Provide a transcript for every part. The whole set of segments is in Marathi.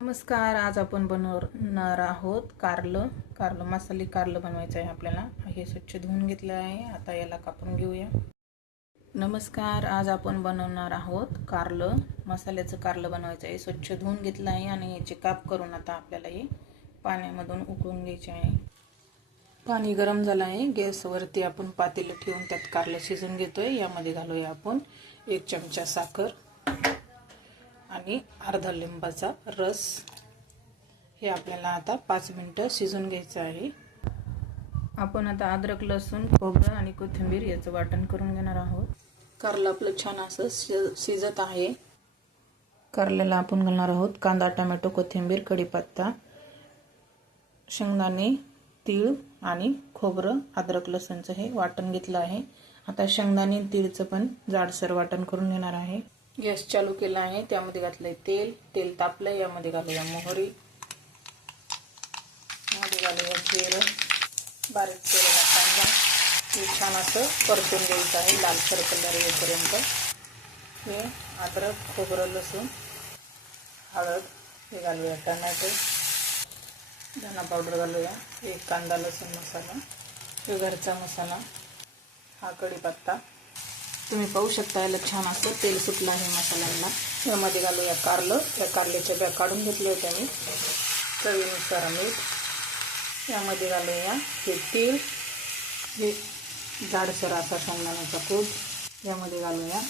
नमस्कार. आज आपण बनवणार आहोत कारलं मसाले कारलं बनवायचं आहे आपल्याला. हे स्वच्छ धुवून घेतलं आहे. आता याला कापून घेऊया. नमस्कार. आज आपण बनवणार आहोत मसाल्याचं कारलं बनवायचं आहे. स्वच्छ धुवून घेतलं आहे आणि याचे काप करून आता आपल्याला हे पाण्यामधून उकळून घ्यायचे आहे. पाणी गरम झालं आहे. गॅसवरती आपण पातेलं ठेवून त्यात कारलं शिजून घेतोय. यामध्ये घालूया आपण 1 चमचा साखर आणि अर्धा लिंबाचा रस. हे आपल्याला आता 5 मिनिटं शिजून घ्यायचं आहे. आपण आता अद्रक, लसूण, खोबरं आणि कोथिंबीर याचं वाटण करून घेणार आहोत. कारलं आपलं छान असं शिजत आहे. कारल्याला आपण घालणार आहोत कांदा, टोमॅटो, कोथिंबीर, कढीपत्ता, शेंगदाणे, तीळ आणि खोबरं, अद्रक, लसूणचं हे वाटण घेतलं आहे. आता शेंगदाणे तीळचं पण जाडसर वाटण करून घेणार आहे. गॅस चालू केला आहे. त्यामध्ये घातलंय तेल तापलंय. यामध्ये घालूया मोहरी, यामध्ये घालूया जिरं, बारीक केलेला कांदा. हे छान असं परतून द्यायचं आहे लालसर कलर येईपर्यंत. हे अद्रक, खोबरं, लसूण, हळद, हे घालूया टोमॅटो, धना पावडर घालूया, एक कांदा लसूण मसाला, हे घरचा मसाला, हा कढीपत्ता. तुम्ही पाहू शकता याला छान असं तेल सुटलं आहे मसाल्यांना. यामध्ये घालूया कारलं. या कारल्याच्या ब्या काढून घेतल्या होत्या मी. चवीनुसार मीठ. यामध्ये घालूया हे तीळ, हे जाडसर असा शेंगदाण्याचा कूट. यामध्ये घालूया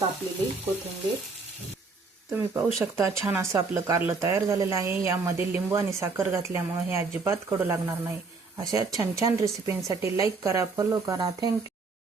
कापलेली कोथिंबीर. तुम्ही पाहू शकता छान असं आपलं कारलं तयार झालेलं आहे. यामध्ये लिंबू आणि साखर घातल्यामुळे हे अजिबात कडू लागणार नाही. अशा छान छान रेसिपींसाठी लाईक करा, फॉलो करा. थँक्यू.